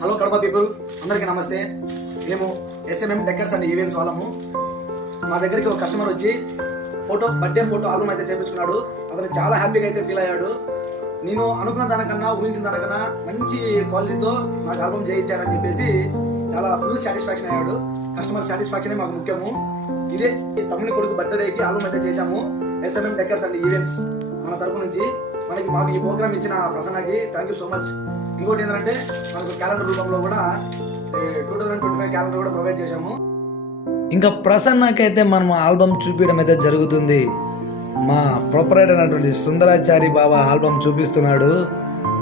Hello Kadapa people, అందరికీ నమస్తే. మేము SMM డెకర్స్ అండ్ ఈవెంట్స్ వాళ్ళము. మా దగ్గరికి ఒక కస్టమర్ వచ్చి బర్త్డే ఫోటో ఆల్బమ్ అయితే చేయించుకున్నాడు. అతను చాలా హ్యాపీగా అయితే ఫీల్ అయ్యాడు. నేను అనుకున్న దానికన్నా ఊహించిన దానికన్నా మంచి క్వాలిటీతో నాకు ఆల్బమ్ చేయించారని చెప్పేసి చాలా ఫుల్ సాటిస్ఫాక్షన్ అయ్యాడు. కస్టమర్ సాటిస్ఫాక్షన్ మాకు ముఖ్యము. ఇదే తమ్ముని కొడుకు బర్త్డేకి ఆల్బమ్ అయితే చేశాము. SMM డెకర్స్ అండ్ ఈవెంట్స్ మన తరపు నుంచి మాకు ఈ ప్రోగ్రామ్ ఇచ్చిన ప్రసన్నకి థ్యాంక్ యూ సో మచ్. ఇంకోటి ఏంటంటే మనకు క్యాలెండర్ రూపంలో కూడా 2025 క్యాలెండర్ కూడా ప్రొవైడ్ చేశాము. ఇంకా ప్రసన్నకైతే మనం ఆల్బమ్ చూపించడం అయితే జరుగుతుంది. మా ప్రొపరేటర్ అయినటువంటి సుందరాచారి బాబా ఆల్బమ్ చూపిస్తున్నాడు.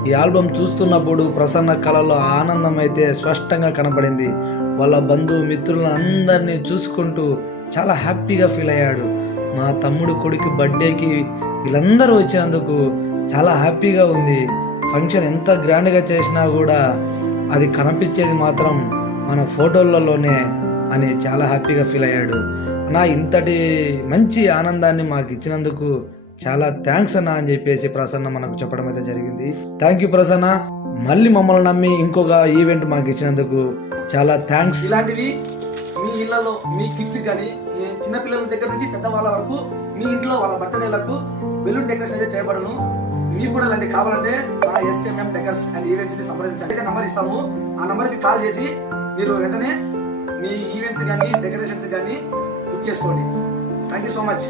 ఈ ఆల్బమ్ చూస్తున్నప్పుడు ప్రసన్న కళలో ఆనందం అయితే స్పష్టంగా కనపడింది. వాళ్ళ బంధువు మిత్రులను అందరినీ చూసుకుంటూ చాలా హ్యాపీగా ఫీల్ అయ్యాడు. మా తమ్ముడు కొడుకు బర్త్డేకి వీళ్ళందరూ వచ్చినందుకు చాలా హ్యాపీగా ఉంది. ఫంక్షన్ ఎంత గ్రాండ్గా చేసినా కూడా అది కనిపించేది మాత్రం మన ఫోటోలలోనే అని చాలా హ్యాపీగా ఫీల్ అయ్యాడు. నా ఇంతటి మంచి ఆనందాన్ని మాకు ఇచ్చినందుకు చాలా థ్యాంక్స్ అన్న అని చెప్పేసి ప్రసన్న మనకు చెప్పడం అయితే జరిగింది. Thank you Prasanna. మళ్ళీ మమ్మల్ని నమ్మి ఇంకొక ఈవెంట్ మాకు ఇచ్చినందుకు చాలా థ్యాంక్స్. ఇలాంటివి మీ ఇళ్లలో మీ కిడ్స్ కానీ చిన్నపిల్లల దగ్గర నుంచి పెద్దవాళ్ళ వరకు మీ ఇంట్లో వాళ్ళ బర్త్డేలకు బెలూన్ డెకరేషన్ అయితే చేయబడను. మీకు కూడా ఇలాంటి కావాలంటే మా SMM డెకర్స్ అండ్ ఈవెంట్స్ ని సంప్రదించండి. అయితే నంబర్ ఇస్తాము. ఆ నంబర్ కి కాల్ చేసి మీరు వెంటనే మీ ఈవెంట్స్ కానీ డెకరేషన్స్ కానీ బుక్ చేసుకోండి. Thank you so much.